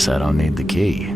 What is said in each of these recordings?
Guess I don't need the key.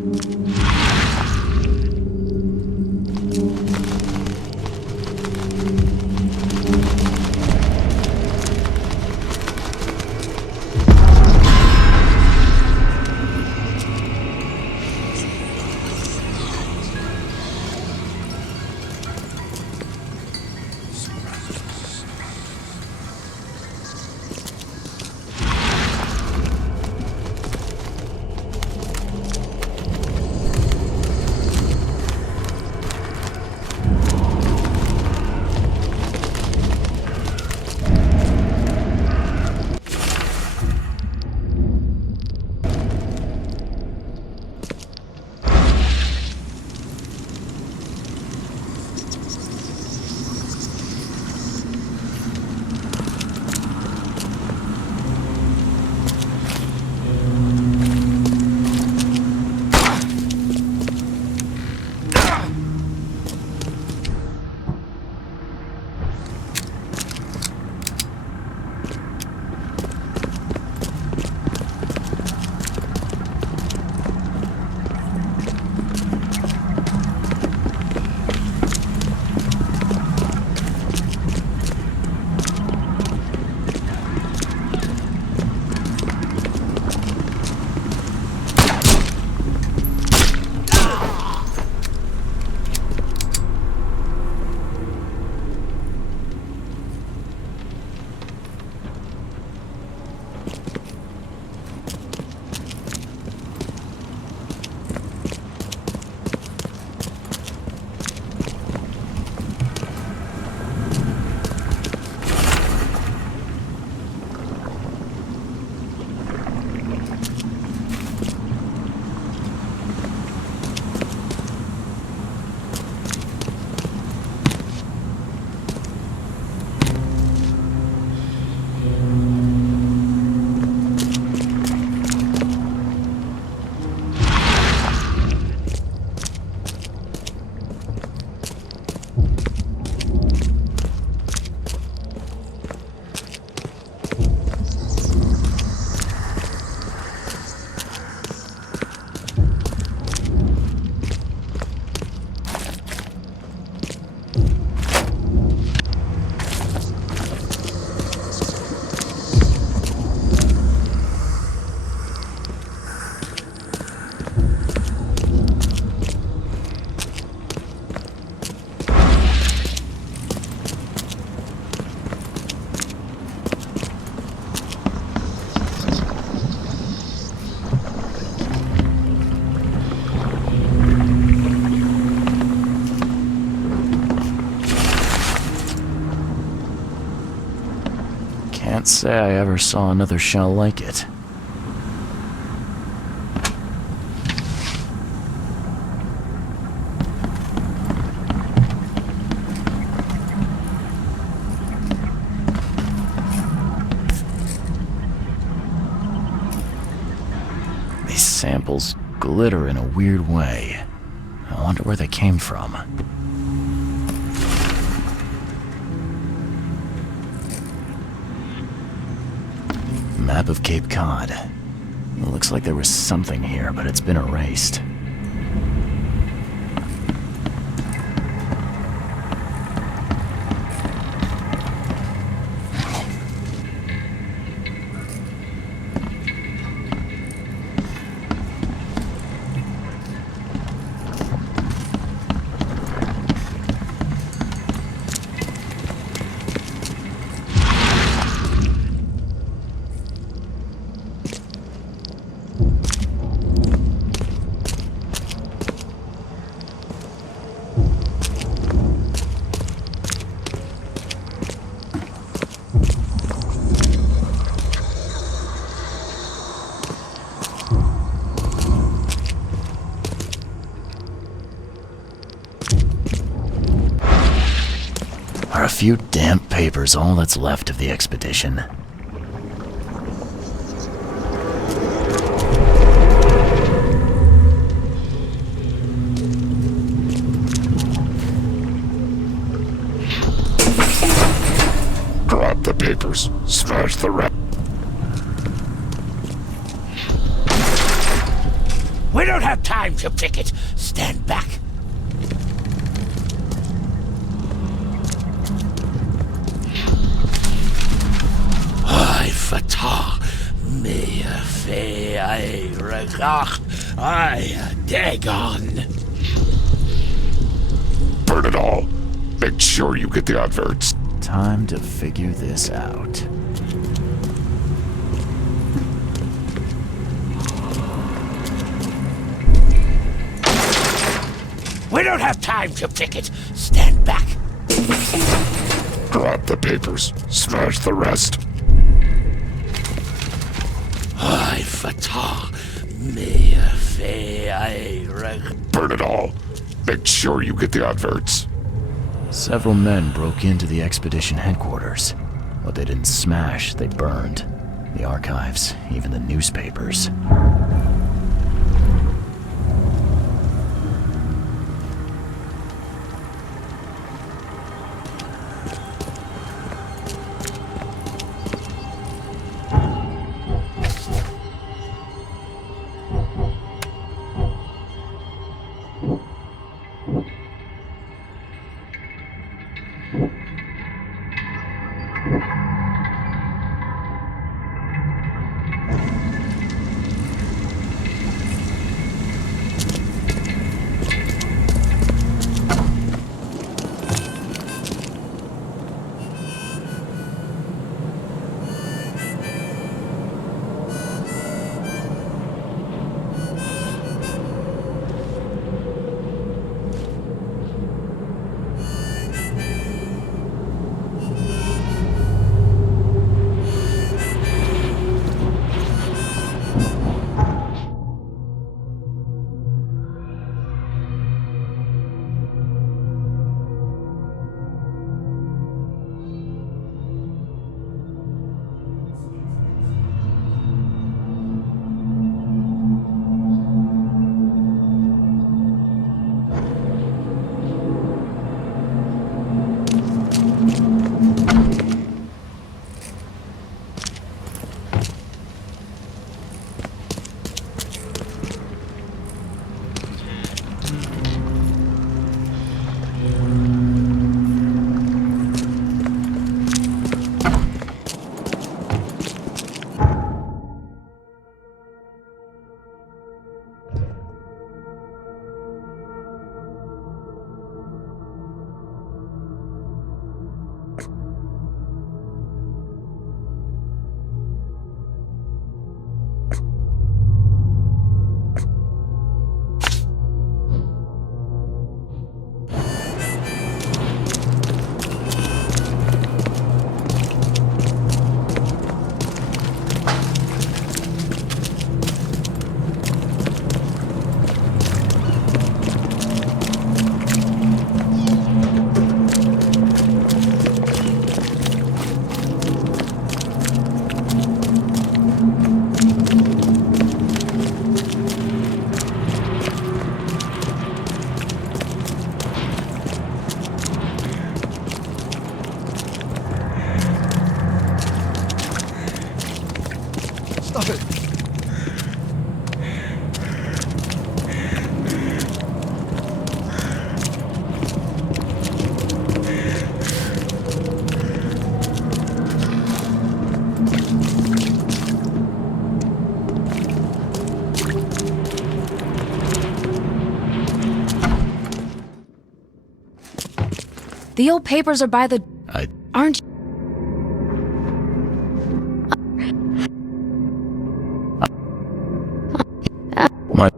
Can't say I ever saw another shell like it. These samples glitter in a weird way. I wonder where they came from. Map of Cape Cod. It looks like there was something here, but it's been erased. Are a few damp papers all that's left of the expedition? Drop the papers. Smash the rest. We don't have time to pick it. Stand back. I fatah. Me fe I regach. I dagon. Burn it all. Make sure you get the adverts. Time to figure this out. We don't have time to pick it. Stand back. Grab the papers. Smash the rest. I fatah. Me fe I regach. Burn it all. Make sure you get the adverts. Several men broke into the expedition headquarters. What they didn't smash, they burned. The archives, even the newspapers. The old papers are by the... Aren't you? My...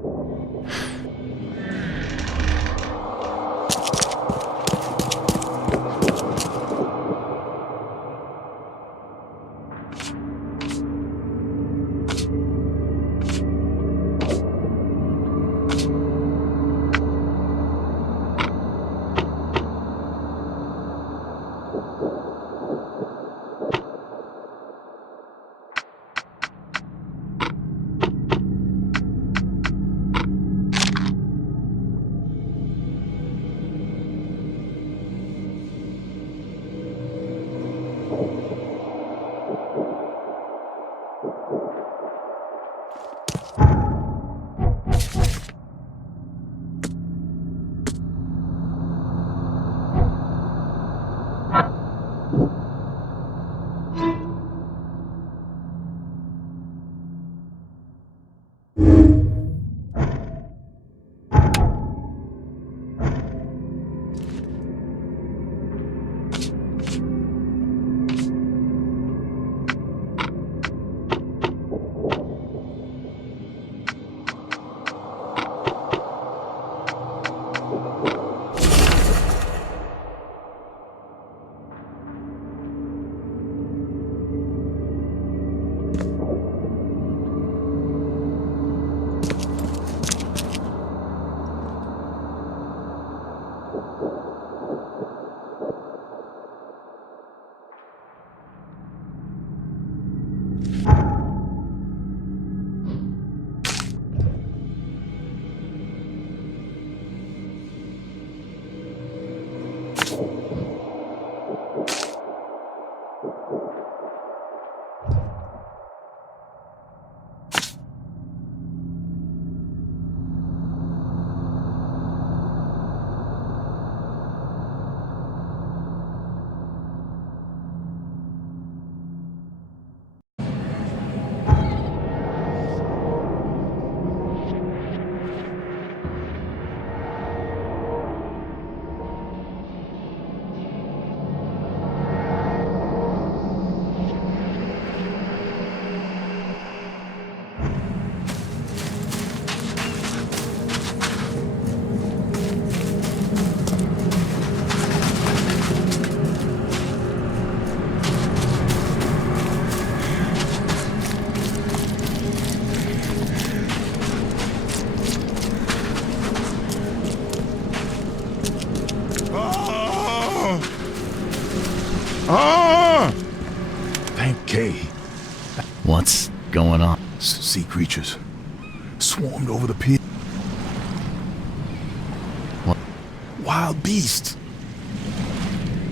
going on? Sea creatures swarmed over the pier. What? Wild beasts.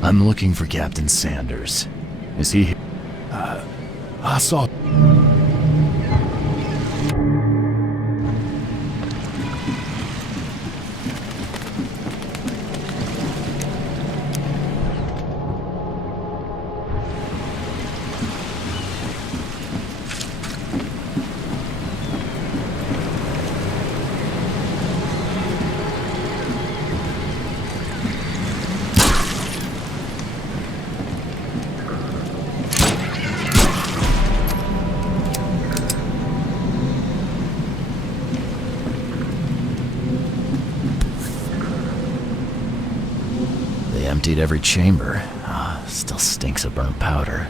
I'm looking for Captain Sanders. Is he here? I saw. Emptied every chamber. Still stinks of burnt powder.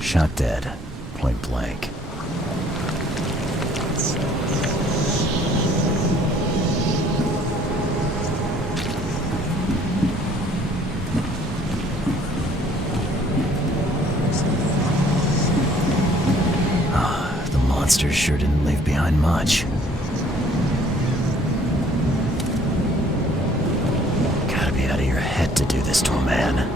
Shot dead. Point blank. The monsters sure didn't leave behind much. Out of your head to do this to a man.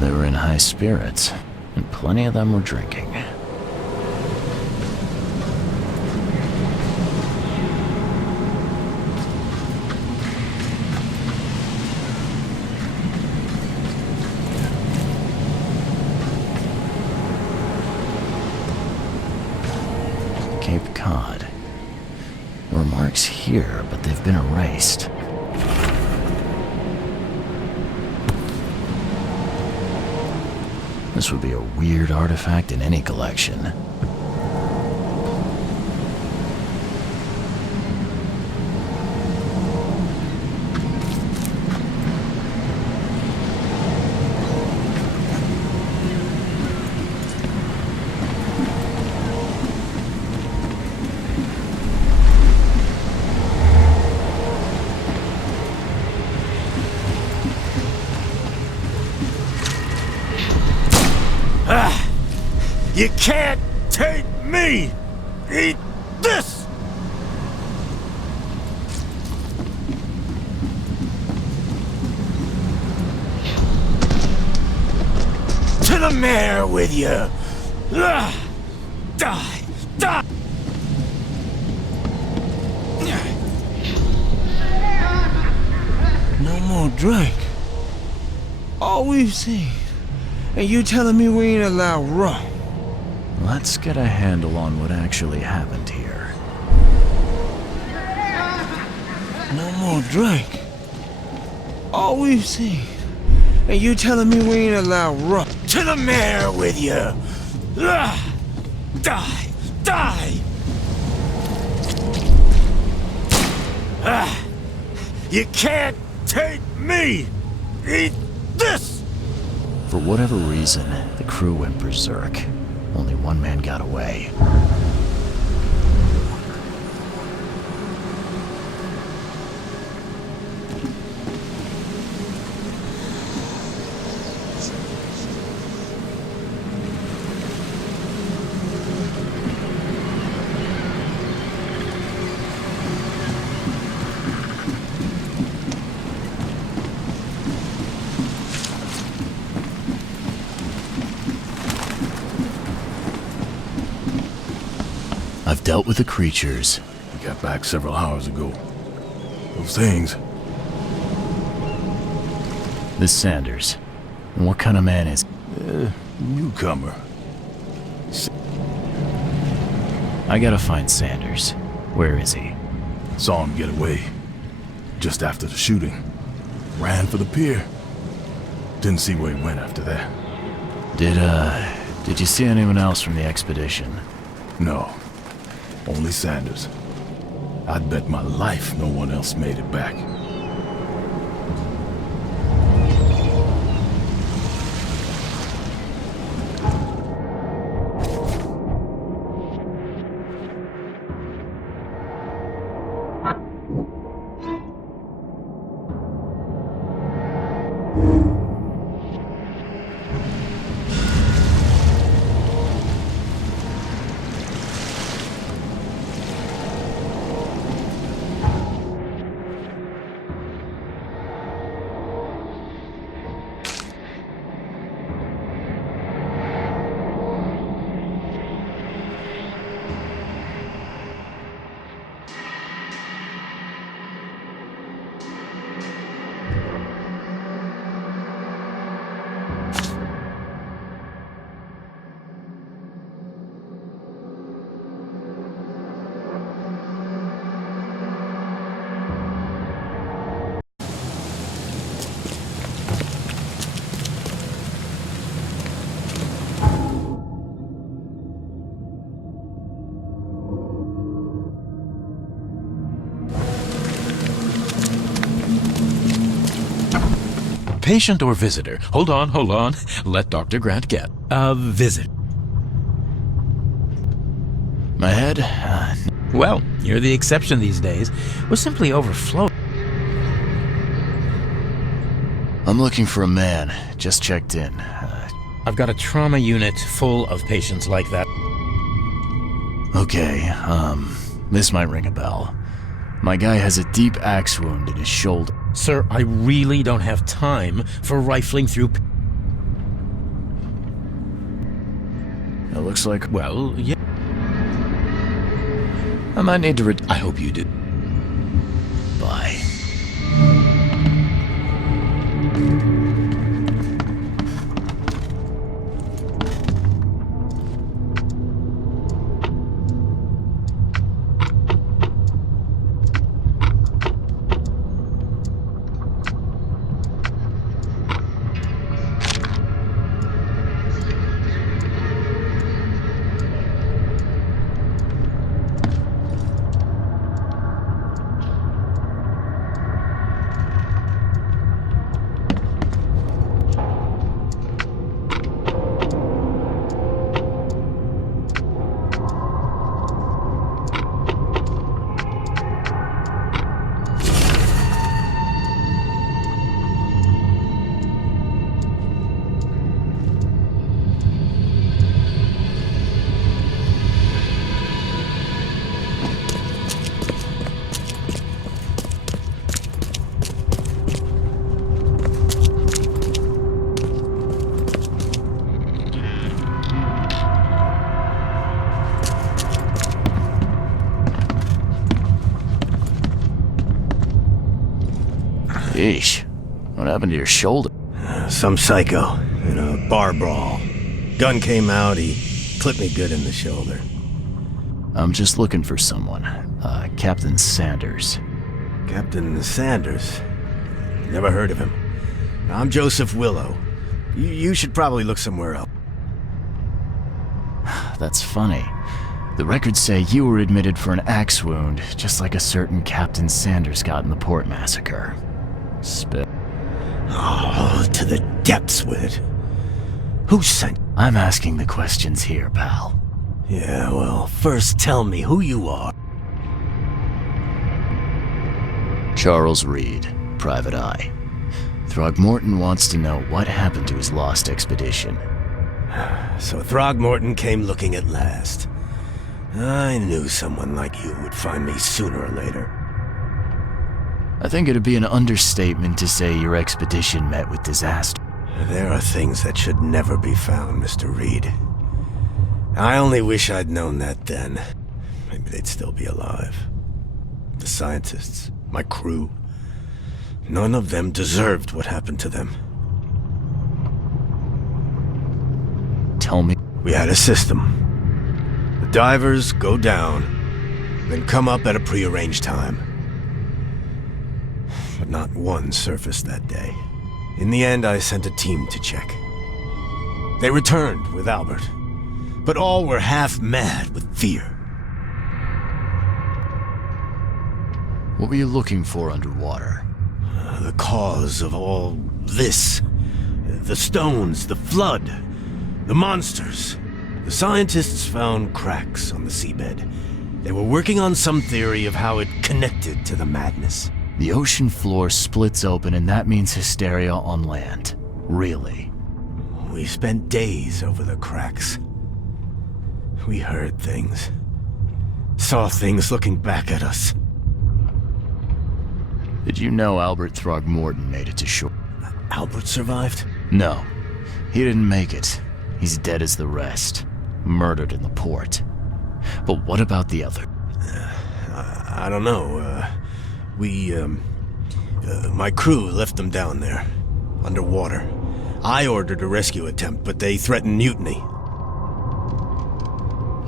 They were in high spirits, and plenty of them were drinking. Cape Cod. There were marks here, but they've been erased. This would be a weird artifact in any collection. You can't take me! Eat this! To the mayor with you! Die! Die! No more drink. All we've seen. And you telling me we ain't allowed rum? Let's get a handle on what actually happened here. No more drink. All we've seen. And you telling me we ain't allowed rum? To the mayor with you! Die! Die! You can't take me! Eat this! For whatever reason, the crew went berserk. Only one man got away. I've dealt with the creatures. We got back several hours ago. Those things. This Sanders. What kind of man is... Newcomer. I gotta find Sanders. Where is he? Saw him get away. Just after the shooting. Ran for the pier. Didn't see where he went after that. Did you see anyone else from the expedition? No. Only Sanders. I'd bet my life no one else made it back. Patient or visitor? Hold on. Let Dr. Grant get. Visit. My head? Well, you're the exception these days. We're simply overflowed. I'm looking for a man. Just checked in. I've got a trauma unit full of patients like that. Okay, this might ring a bell. My guy has a deep axe wound in his shoulder. Sir, I really don't have time for rifling through... It looks like... Well, yeah. I might need to I hope you do. Bye. Yeesh. What happened to your shoulder? Some psycho in a bar brawl. Gun came out, he clipped me good in the shoulder. I'm just looking for someone. Captain Sanders. Captain Sanders? Never heard of him. I'm Joseph Willow. You should probably look somewhere else. That's funny. The records say you were admitted for an axe wound, just like a certain Captain Sanders got in the port massacre. Spit. Oh, to the depths with it. Who sent? I'm asking the questions here, pal. Yeah, well, first tell me who you are. Charles Reed, Private Eye. Throgmorton wants to know what happened to his lost expedition. So Throgmorton came looking at last. I knew someone like you would find me sooner or later. I think it'd be an understatement to say your expedition met with disaster. There are things that should never be found, Mr. Reed. I only wish I'd known that then. Maybe they'd still be alive. The scientists, my crew, none of them deserved what happened to them. tell me? We had a system. The divers go down, then come up at a prearranged time. But not one surfaced that day. In the end, I sent a team to check. They returned with Albert, but all were half mad with fear. What were you looking for underwater? The cause of all this. The stones, the flood, the monsters. The scientists found cracks on the seabed. They were working on some theory of how it connected to the madness. The ocean floor splits open and that means hysteria on land. Really? We spent days over the cracks. We heard things. Saw things looking back at us. Did you know Albert Throgmorton made it to shore? Albert survived? No. He didn't make it. He's dead as the rest. Murdered in the port. But what about the other? I don't know. My crew left them down there, underwater. I ordered a rescue attempt, but they threatened mutiny.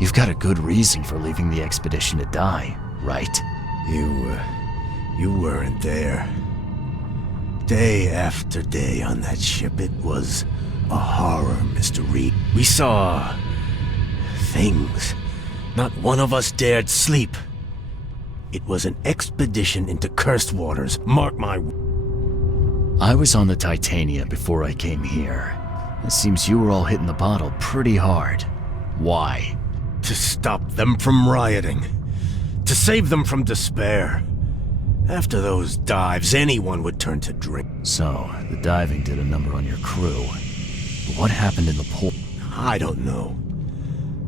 You've got a good reason for leaving the expedition to die, right? You weren't there. Day after day on that ship, it was a horror, Mr. Reed. We saw things. Not one of us dared sleep. It was an expedition into cursed waters, mark my... I was on the Titania before I came here. It seems you were all hitting the bottle pretty hard. Why? To stop them from rioting. To save them from despair. After those dives, anyone would turn to drink. So, the diving did a number on your crew. But what happened in the port? I don't know.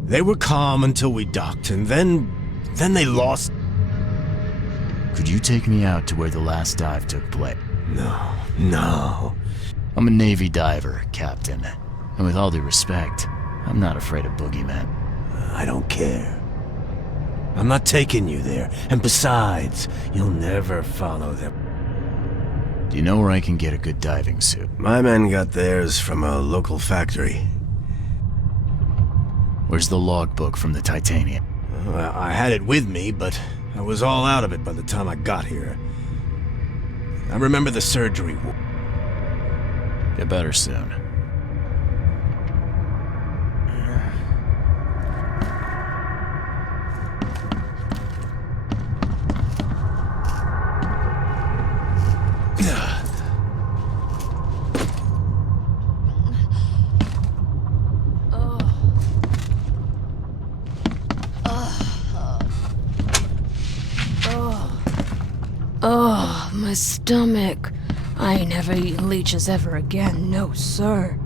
They were calm until we docked, and then they lost... Could you take me out to where the last dive took place? No. I'm a Navy diver, Captain. And with all due respect, I'm not afraid of boogeymen. I don't care. I'm not taking you there. And besides, you'll never follow them. Do you know where I can get a good diving suit? My men got theirs from a local factory. Where's the logbook from the Titania? I had it with me, but I was all out of it by the time I got here. I remember the surgery ward. Get better soon. Oh, my stomach. I ain't never eaten leeches ever again, no sir.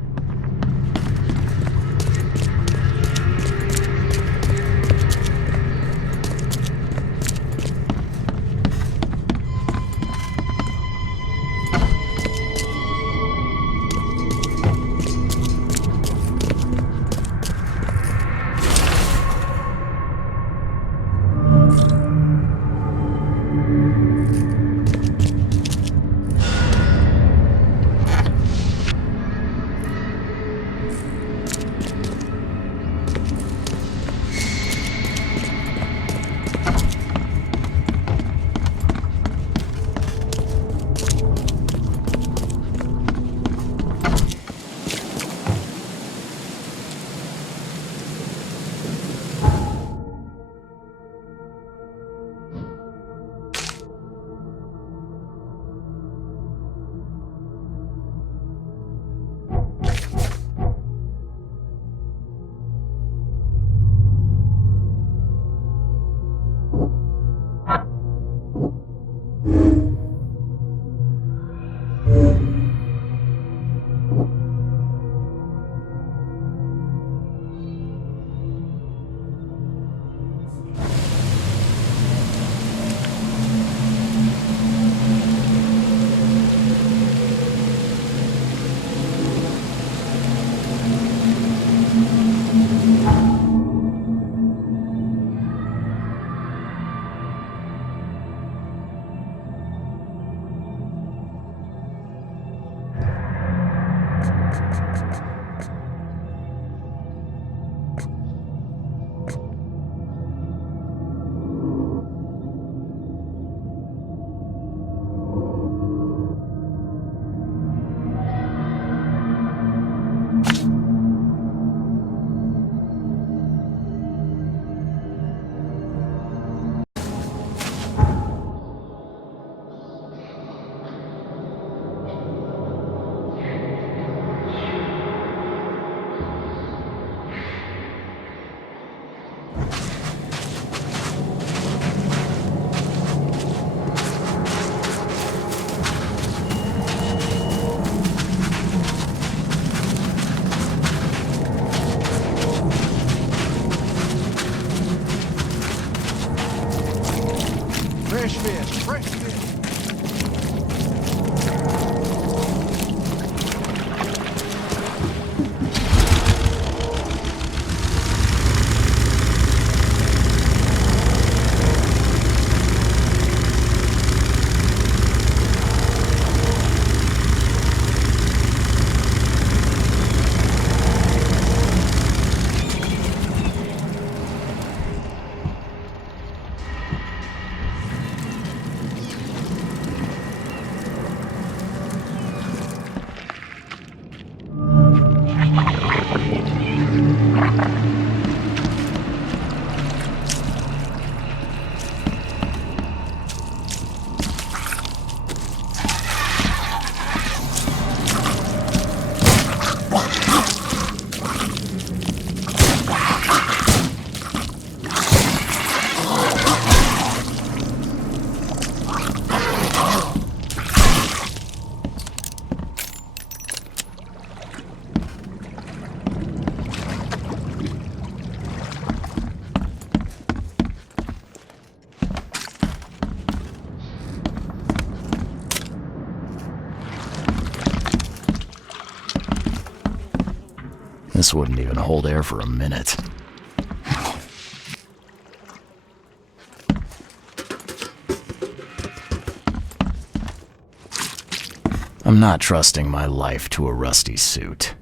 Fresh fish, fresh fish. This wouldn't even hold air for a minute. I'm not trusting my life to a rusty suit.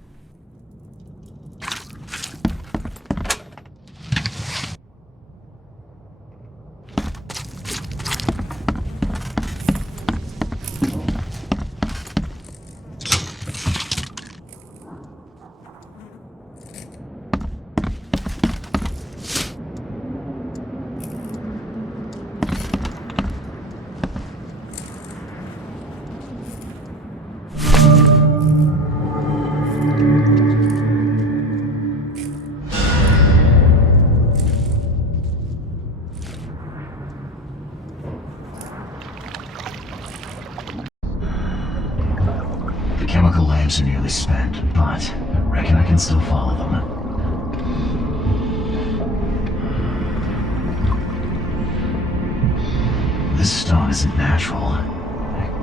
The chemical lamps are nearly spent, but I reckon I can still follow them. This stone isn't natural.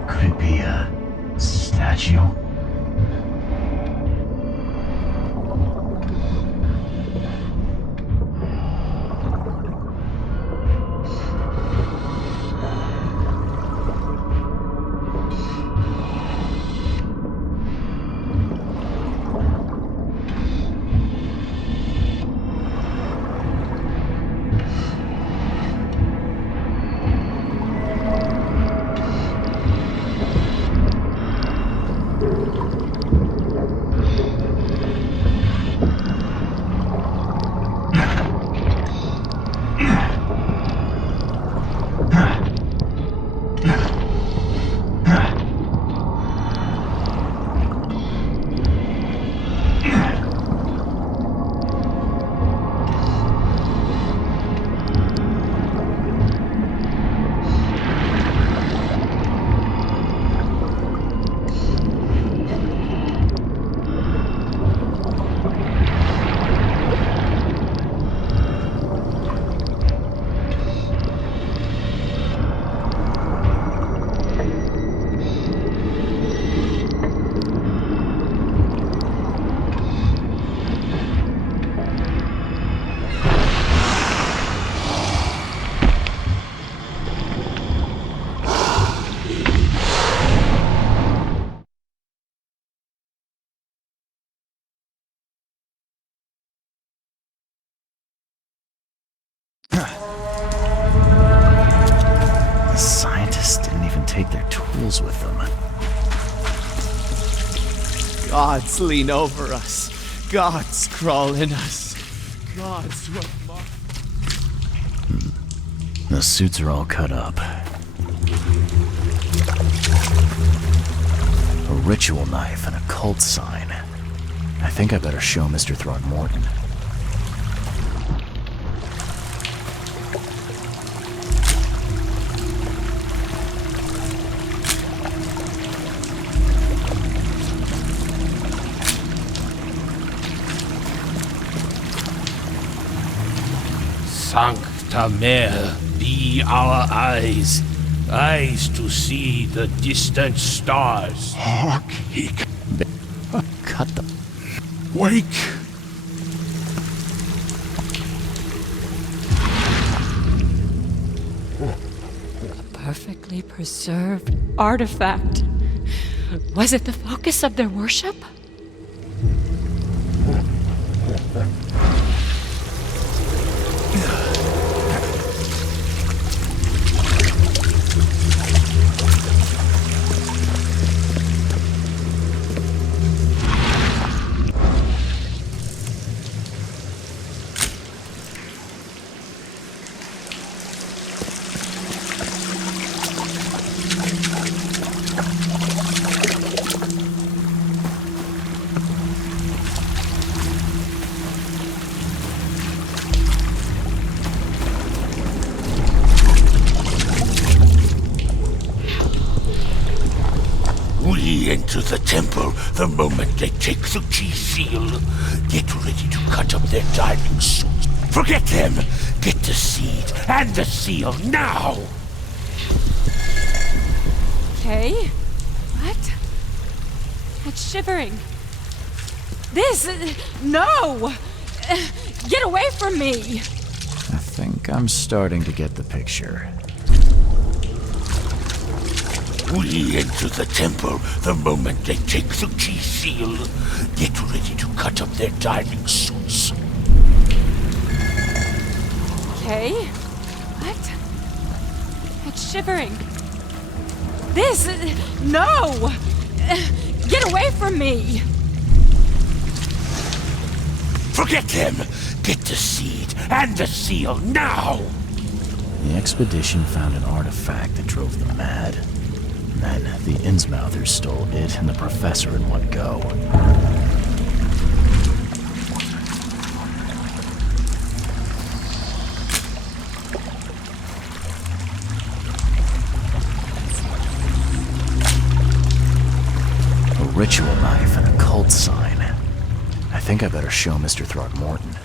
Could it be a statue? The scientists didn't even take their tools with them. Gods lean over us. Gods crawl in us. Gods what The suits are all cut up. A ritual knife and a cult sign. I think I better show Mr. Throckmorton. Sancta Mare, be our eyes. eyes to see the distant stars. Hawk, he Cut the... wake. Perfectly preserved artifact. Was it the focus of their worship? We enter the temple the moment they take the key seal. Get ready to cut up their diving suits. Forget them! Get the seed and the seal now! Okay. What? It's shivering. This... No! Get away from me! I think I'm starting to get the picture. We enter the temple the moment they take the key seal. Get ready to cut up their diving suits. Okay. What? It's shivering. This... No! Get away from me! Forget them! Get the seed and the seal now! The expedition found an artifact that drove them mad. Then the Innsmouthers stole it and the professor in one go. A ritual knife and a cult sign. I think I better show Mr. Throckmorton.